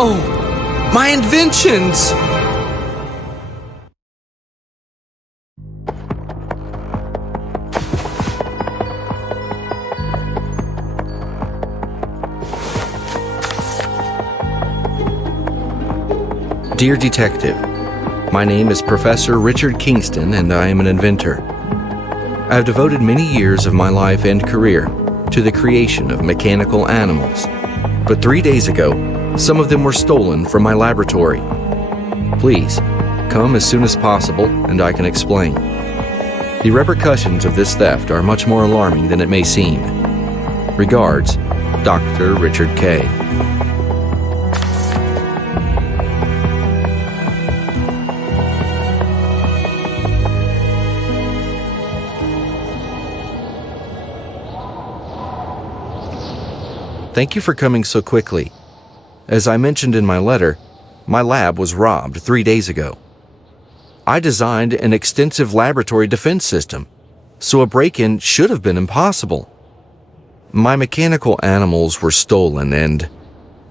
No! My inventions! Dear Detective, my name is Professor Richard Kingston, and I am an inventor. I have devoted many years of my life and career to the creation of mechanical animals. But 3 days ago, some of them were stolen from my laboratory. Please, come as soon as possible and I can explain. The repercussions of this theft are much more alarming than it may seem. Regards, Dr. Richard K. Thank you for coming so quickly. As I mentioned in my letter, my lab was robbed 3 days ago. I designed an extensive laboratory defense system, so a break-in should have been impossible. My mechanical animals were stolen and,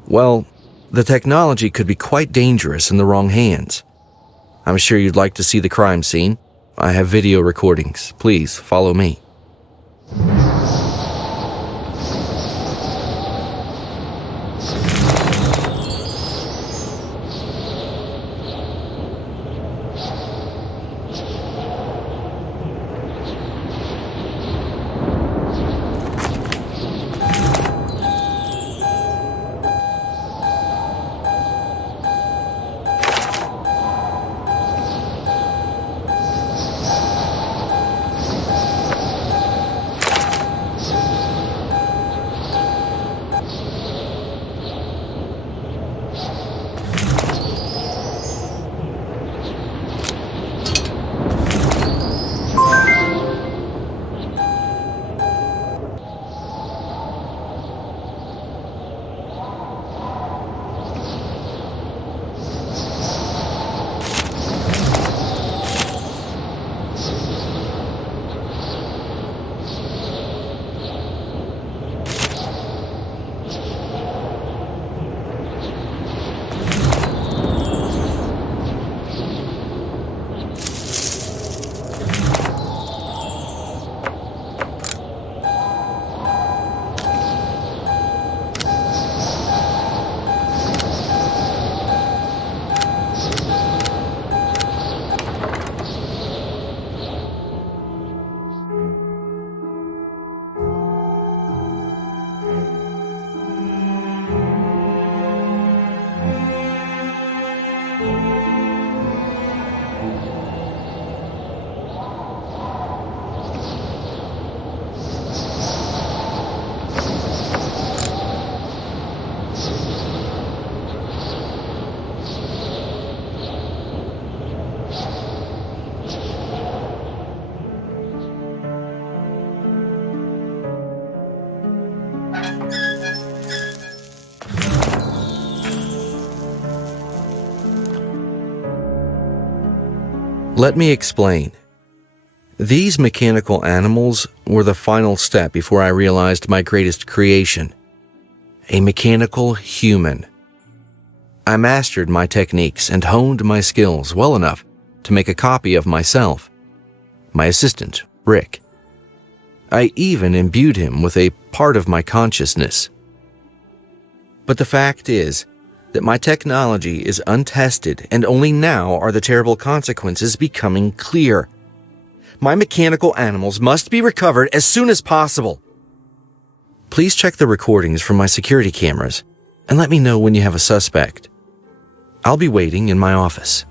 well, the technology could be quite dangerous in the wrong hands. I'm sure you'd like to see the crime scene. I have video recordings. Please follow me. Let me explain. These mechanical animals were the final step before I realized my greatest creation, a mechanical human. I mastered my techniques and honed my skills well enough to make a copy of myself, my assistant, Rick. I even imbued him with a part of my consciousness. But the fact is that my technology is untested, and only now are the terrible consequences becoming clear. My mechanical animals must be recovered as soon as possible. Please check the recordings from my security cameras and let me know when you have a suspect. I'll be waiting in my office.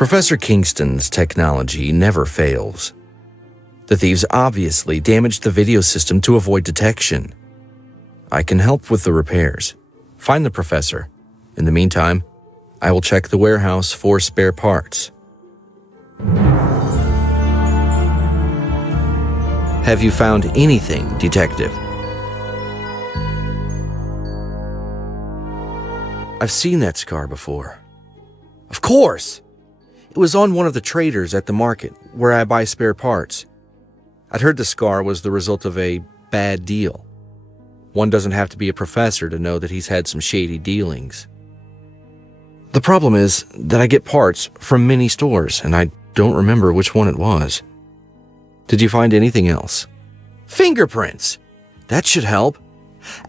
Professor Kingston's technology never fails. The thieves obviously damaged the video system to avoid detection. I can help with the repairs. Find the professor. In the meantime, I will check the warehouse for spare parts. Have you found anything, Detective? I've seen that scar before. Of course! It was on one of the traders at the market, where I buy spare parts. I'd heard the scar was the result of a bad deal. One doesn't have to be a professor to know that he's had some shady dealings. The problem is that I get parts from many stores, and I don't remember which one it was. Did you find anything else? Fingerprints! That should help.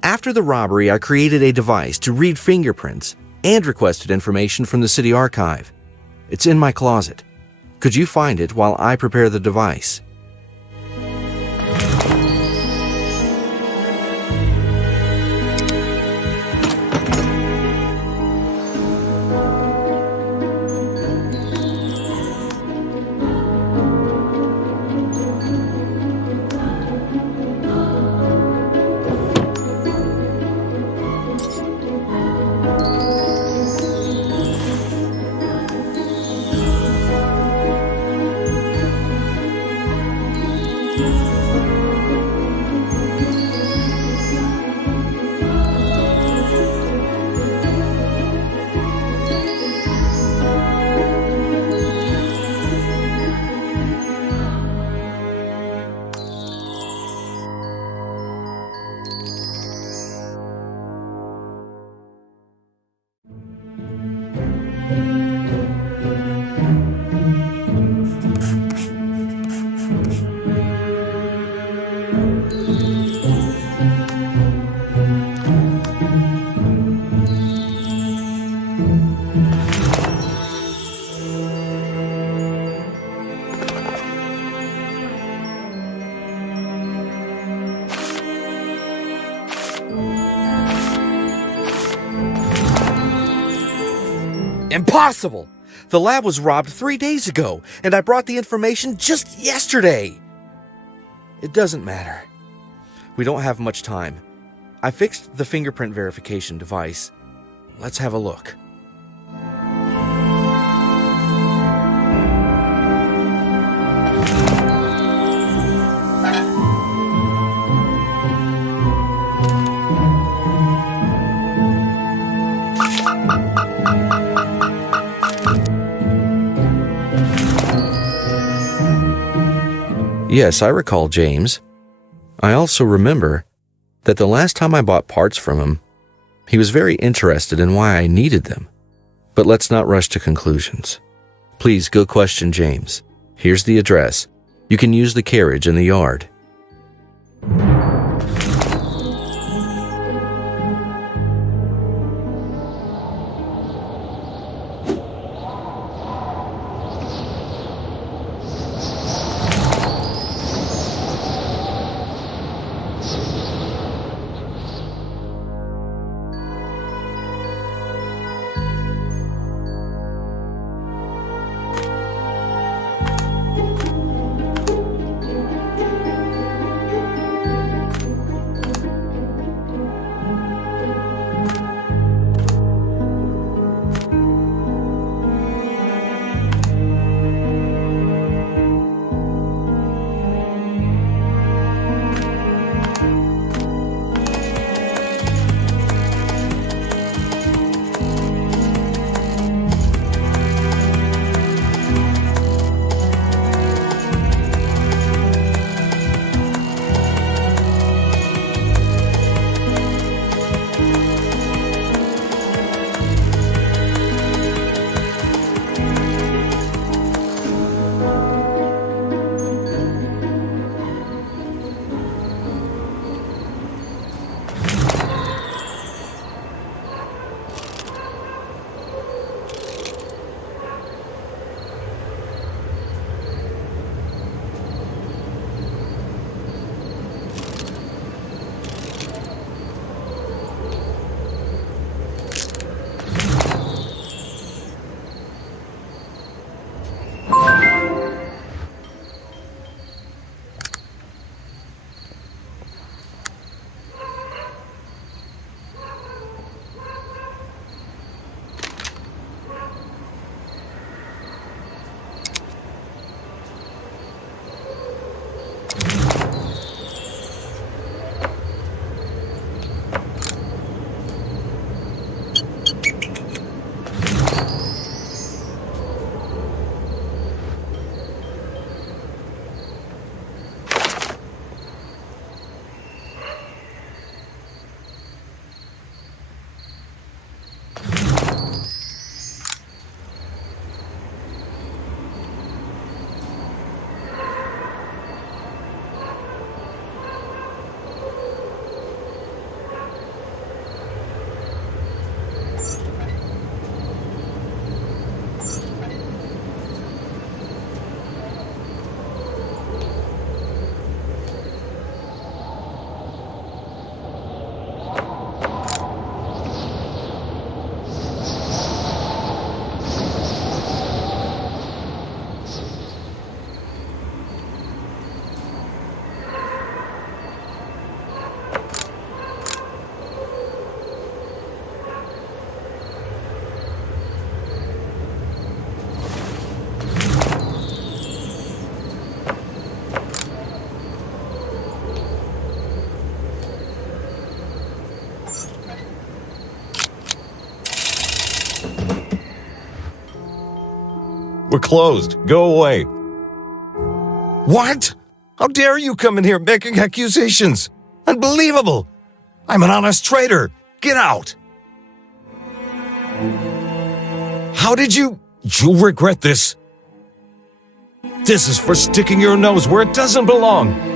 After the robbery, I created a device to read fingerprints and requested information from the city archive. It's in my closet. Could you find it while I prepare the device? Impossible! The lab was robbed 3 days ago, and I brought the information just yesterday. It doesn't matter. We don't have much time. I fixed the fingerprint verification device. Let's have a look. Yes, I recall James. I also remember that the last time I bought parts from him, he was very interested in why I needed them. But let's not rush to conclusions. Please go question James. Here's the address. You can use the carriage in the yard. We're closed. Go away. What? How dare you come in here making accusations? Unbelievable! I'm an honest trader. Get out! How did you... You'll regret this. This is for sticking your nose where it doesn't belong.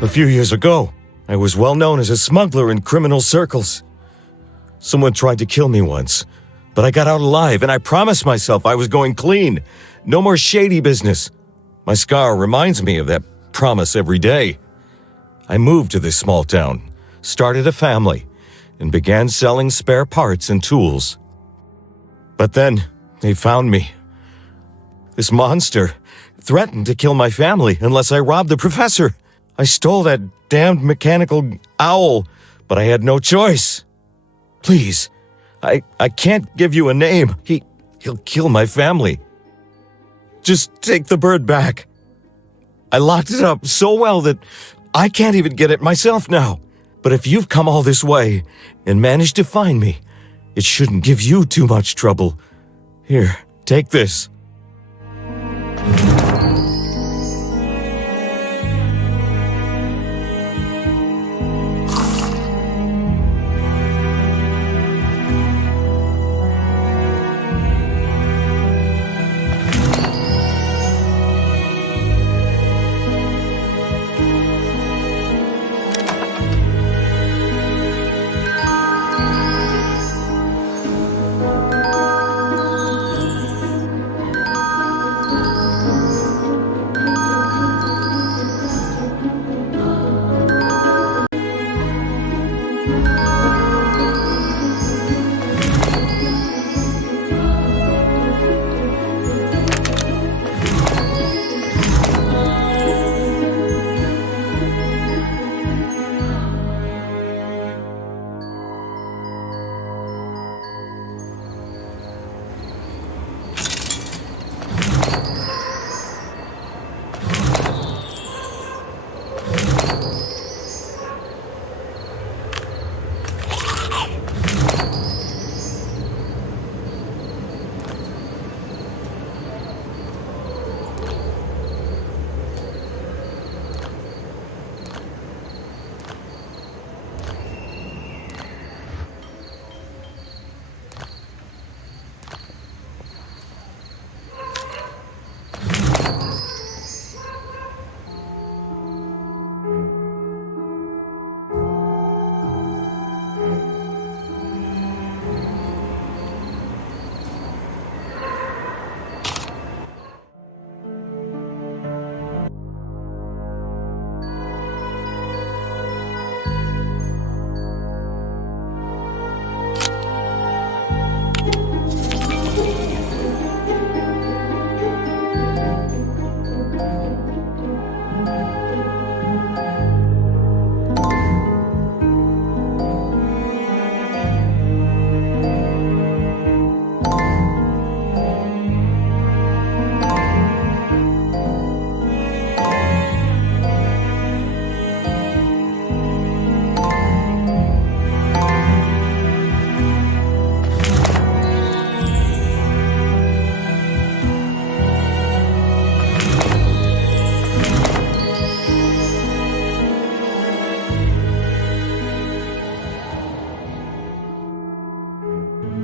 A few years ago, I was well known as a smuggler in criminal circles. Someone tried to kill me once, but I got out alive and I promised myself I was going clean. No more shady business. My scar reminds me of that promise every day. I moved to this small town, started a family, and began selling spare parts and tools. But then, they found me. This monster threatened to kill my family unless I robbed the professor. I stole that damned mechanical owl, but I had no choice. Please, I can't give you a name. He'll kill my family. Just take the bird back. I locked it up so well that I can't even get it myself now. But if you've come all this way and managed to find me, it shouldn't give you too much trouble. Here, take this.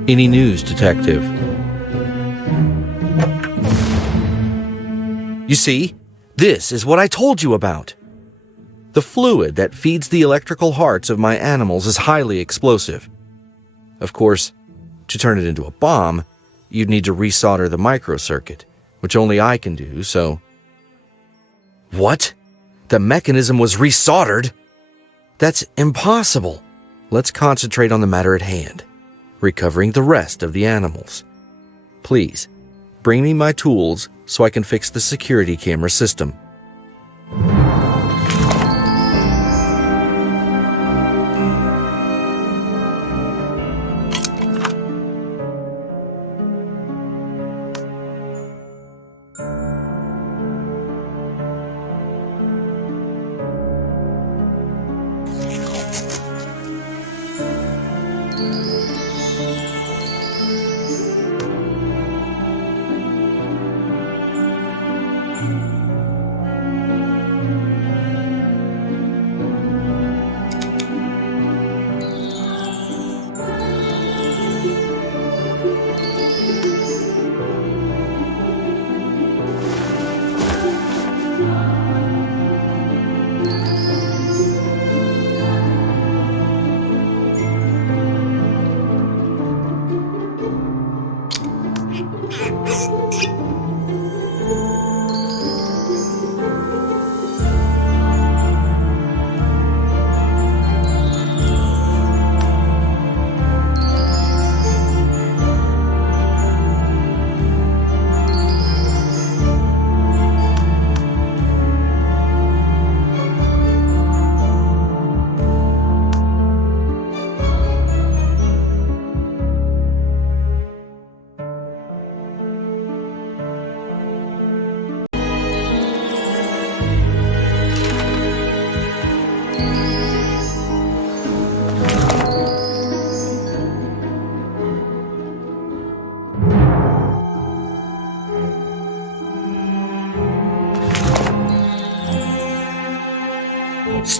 Any news, Detective? You see, this is what I told you about. The fluid that feeds the electrical hearts of my animals is highly explosive. Of course, to turn it into a bomb, you'd need to resolder the microcircuit, which only I can do, so... What? The mechanism was resoldered? That's impossible. Let's concentrate on the matter at hand, recovering the rest of the animals. Please, bring me my tools so I can fix the security camera system.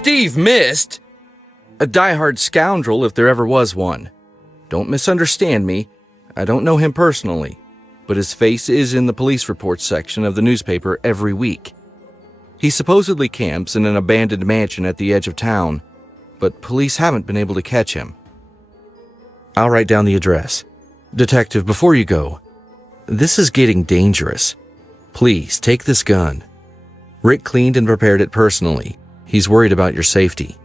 Steve missed? A diehard scoundrel if there ever was one. Don't misunderstand me. I don't know him personally, but his face is in the police reports section of the newspaper every week. He supposedly camps in an abandoned mansion at the edge of town, but police haven't been able to catch him. I'll write down the address. Detective, before you go, this is getting dangerous. Please, take this gun. Rick cleaned and prepared it personally. He's worried about your safety.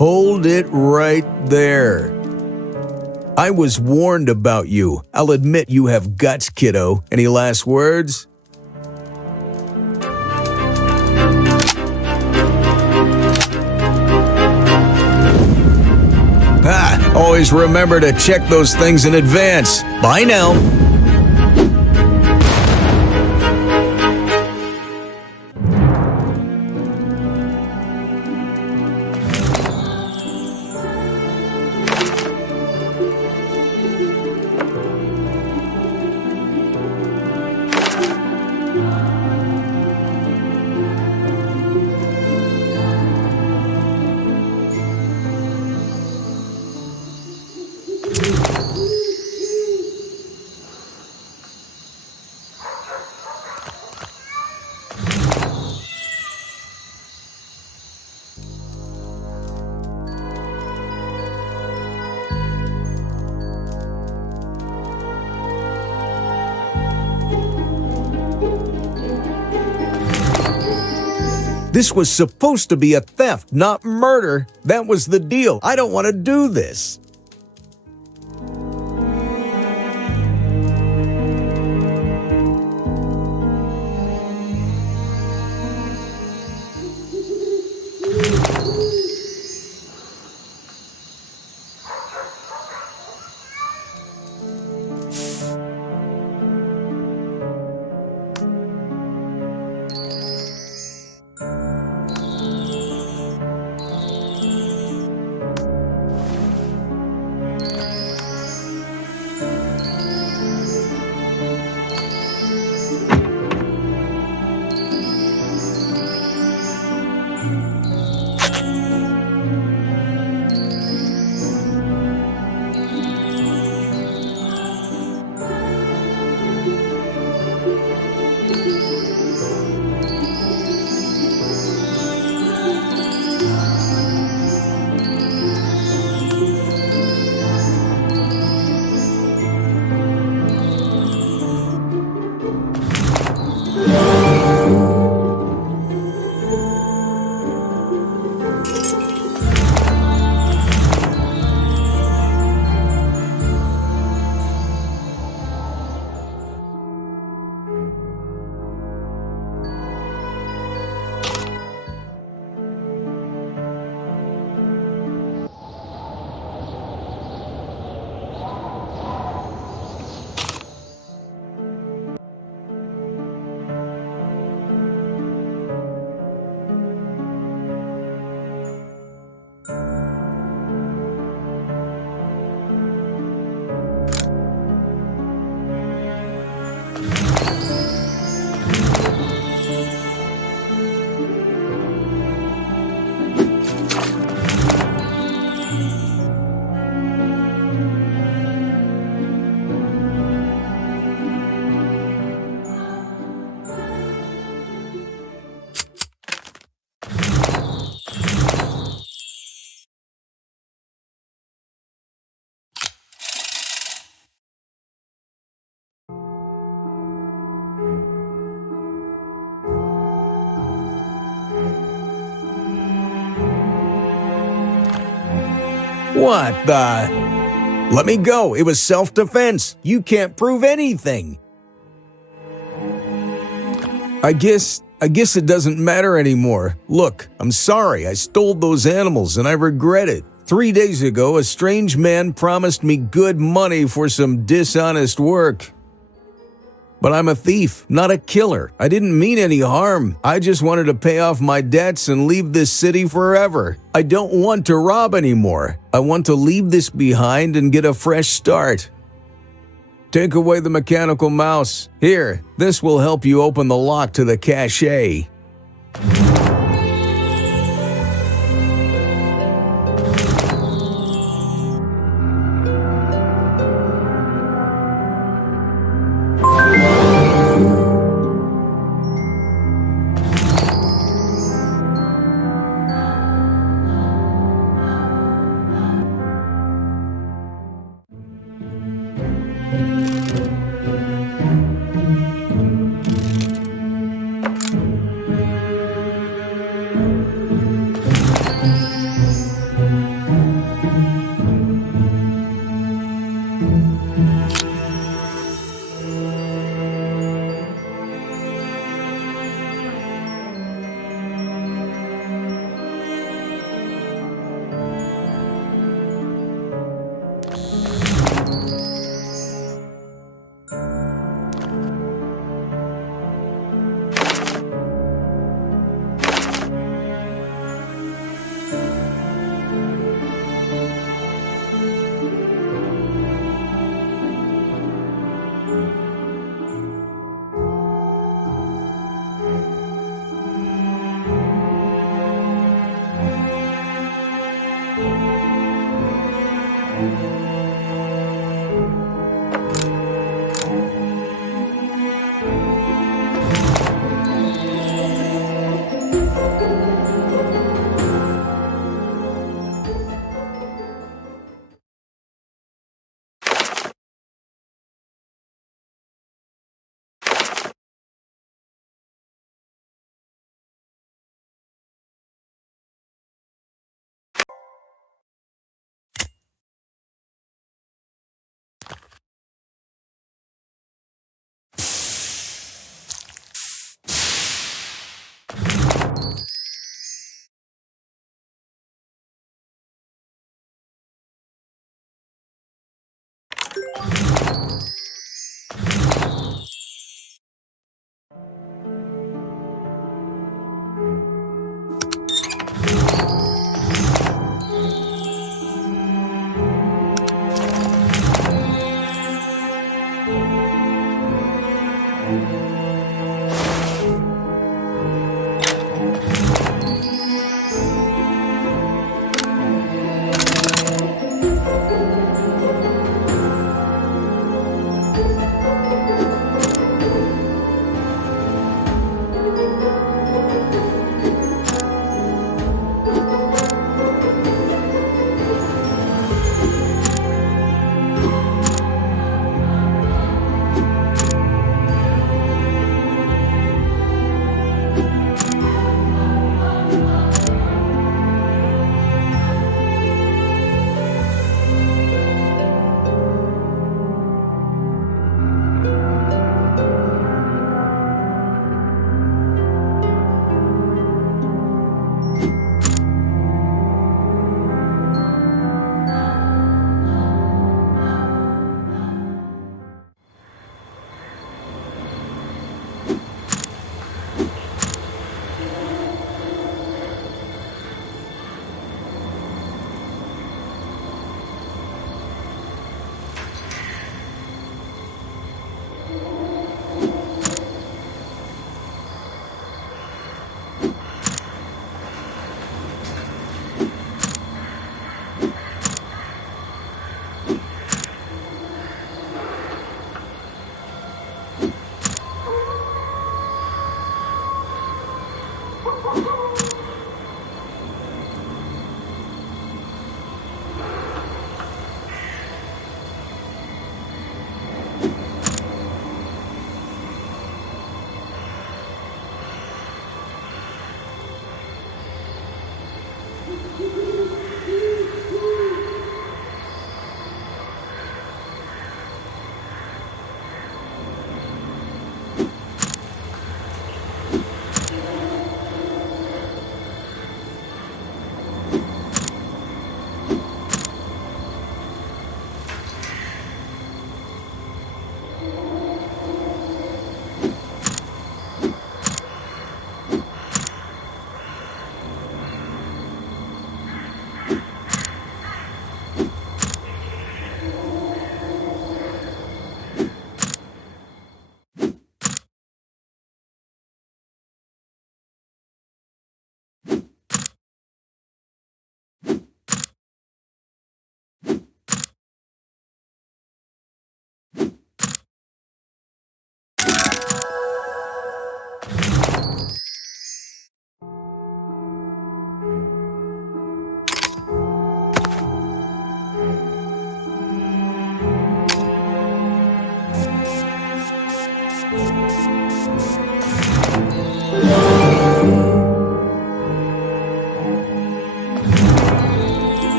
Hold it right there. I was warned about you. I'll admit you have guts, kiddo. Any last words? Always remember to check those things in advance. Bye now. This was supposed to be a theft, not murder. That was the deal. I don't want to do this. What the? Let me go. It was self-defense. You can't prove anything. I guess it doesn't matter anymore. Look, I'm sorry. I stole those animals and I regret it. 3 days ago, a strange man promised me good money for some dishonest work. But I'm a thief, not a killer. I didn't mean any harm. I just wanted to pay off my debts and leave this city forever. I don't want to rob anymore. I want to leave this behind and get a fresh start. Take away the mechanical mouse. Here, this will help you open the lock to the cache.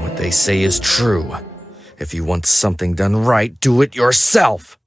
What they say is true. If you want something done right, do it yourself.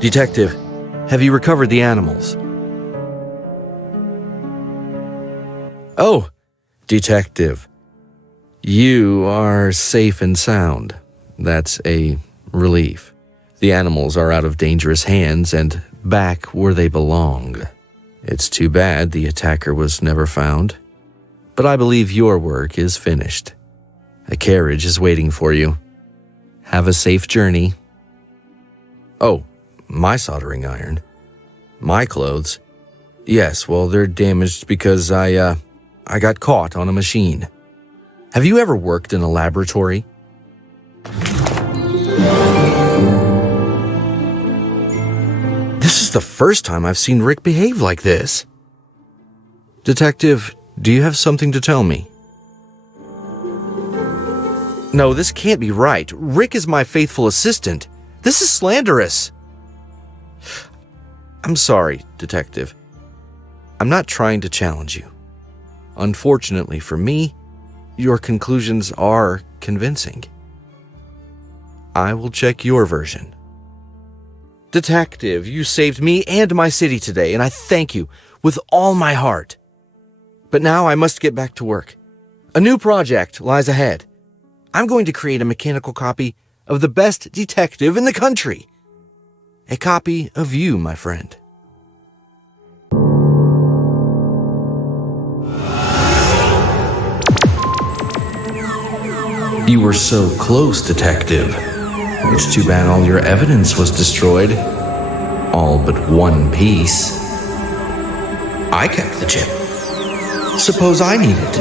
Detective, have you recovered the animals? Oh, Detective, you are safe and sound. That's a relief. The animals are out of dangerous hands and back where they belong. It's too bad the attacker was never found. But I believe your work is finished. A carriage is waiting for you. Have a safe journey. Oh, my soldering iron. My clothes. Yes, well, they're damaged because I got caught on a machine. Have you ever worked in a laboratory? This is the first time I've seen Rick behave like this. Detective, do you have something to tell me? No, this can't be right. Rick is my faithful assistant. This is slanderous. I'm sorry, Detective. I'm not trying to challenge you. Unfortunately for me, your conclusions are convincing. I will check your version. Detective, you saved me and my city today, and I thank you with all my heart. But now I must get back to work. A new project lies ahead. I'm going to create a mechanical copy of the best detective in the country. A copy of you, my friend. You were so close, Detective. It's too bad all your evidence was destroyed. All but one piece. I kept the chip. Suppose I need it.